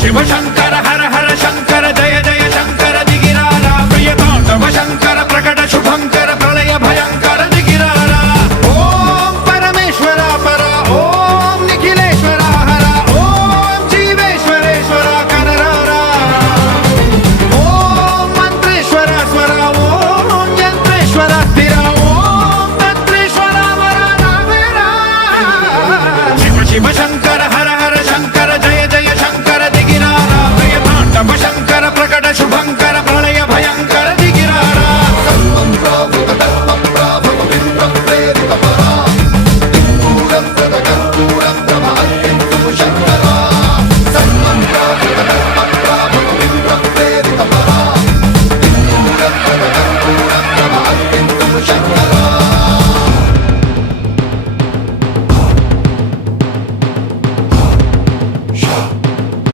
Shiva Shankara Hara Hara Shankara.